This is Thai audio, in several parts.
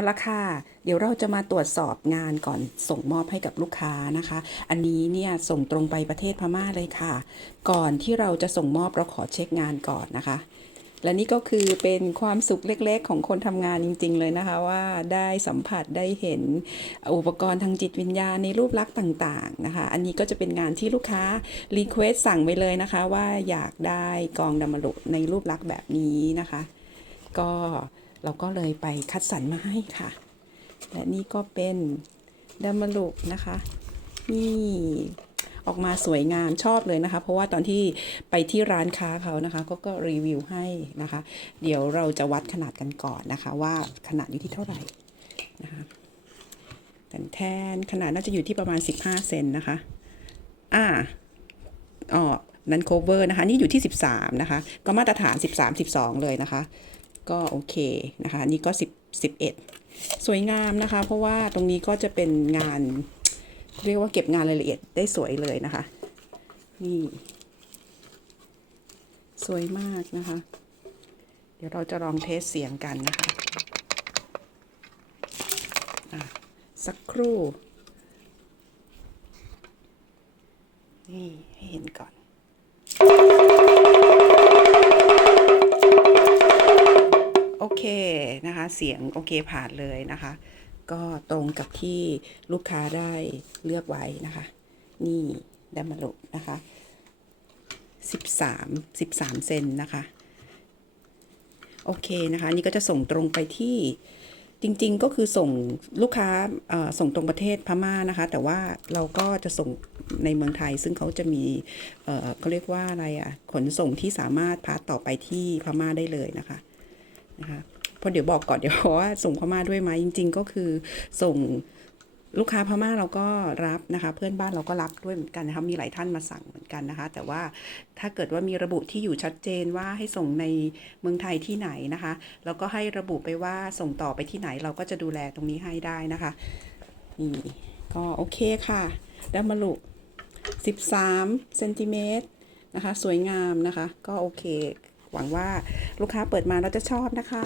เอาละค่ะ เดี๋ยวเราจะมาตรวจสอบงานก่อนส่งมอบให้กับลูกค้านะคะ อันนี้เนี่ยส่งตรงไปประเทศพม่าเลยค่ะ ก่อนที่เราจะส่งมอบเราขอเช็คงานก่อนนะคะ และนี่ก็คือเป็นความสุขเล็กๆ ของคนทำงานจริง ๆ เลยนะคะว่าได้สัมผัสได้เห็นอุปกรณ์ทางจิตวิญญาณในรูปลักษณ์ต่างๆนะคะ อันนี้ก็จะเป็นงานที่ลูกค้ารีเควสสั่งไปเลยนะคะ ว่าอยากได้กองดามารุในรูปลักษณ์แบบนี้นะคะ ก็ เราก็เลยไปคัดสรรมาให้ค่ะ และนี่ก็เป็นดามารุนะคะ นี่ออกมาสวยงามชอบเลยนะคะ เพราะว่าตอนที่ไปที่ร้านค้าเขานะคะ ก็ก็รีวิวให้นะคะ เดี๋ยวเราจะวัดขนาดกันก่อนนะคะ ว่าขนาดอยู่ที่เท่าไหร่นะคะแต่แทนขนาดน่าจะอยู่ที่ประมาณ 15 เซนนะคะ อ่าอ๋อนั้น cover นะคะ นี่อยู่ที่ 13 นะคะ ก็มาตรฐาน 13 12 เลยนะคะ ก็โอเคนะคะนี่ก็10 11 สวยงามนะคะ เพราะว่าตรงนี้ก็จะเป็นงาน เรียกว่าเก็บงานรายละเอียดได้สวยเลยนะคะ นี่ สวยมากนะคะ เดี๋ยวเราจะลองเทสเสียงกันนะคะะสักครู่ นี่ให้เห็นก่อน เสียงโอเคผ่านเลยนะคะ ก็ตรงกับที่ลูกค้าได้เลือกไว้นะคะ นี่ด้มาลุนะคะ13 13 เซนนะคะ โอเคนะคะ นี่ก็จะส่งตรงไปที่จริง ๆ ก็คือส่งลูกค้าส่งตรงประเทศพม่านะคะ แต่ว่าเราก็จะส่งในเมืองไทย ซึ่งเขาจะมีเอ่อเขาเรียกว่าอะไรอะ่ะขนส่งที่สามารถพาต่อไปที่พม่าได้เลยนะคะนะคะ เพราะเดี๋ยวบอกก่อนเดี๋ยวว่าส่งพม่าด้วยไหมจริง ๆ ก็คือส่งลูกค้าพม่าเราก็รับนะคะ เพื่อนบ้านเราก็รับด้วยเหมือนกันนะคะมีหลายท่านมาสั่งเหมือนกันนะคะ แต่ว่าถ้าเกิดว่ามีระบุที่อยู่ชัดเจนว่าให้ส่งในเมืองไทยที่ไหนนะคะ แล้วก็ให้ระบุไปว่าส่งต่อไปที่ไหนเราก็จะดูแลตรงนี้ให้ได้นะคะนี่ก็โอเคค่ะด้มาลุ13เซนติเมตรนะคะ สวยงามนะคะ ก็โอเค หวังว่าลูกค้าเปิดมาแล้วจะชอบนะคะ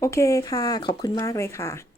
โอเคค่ะ ขอบคุณมากเลยค่ะ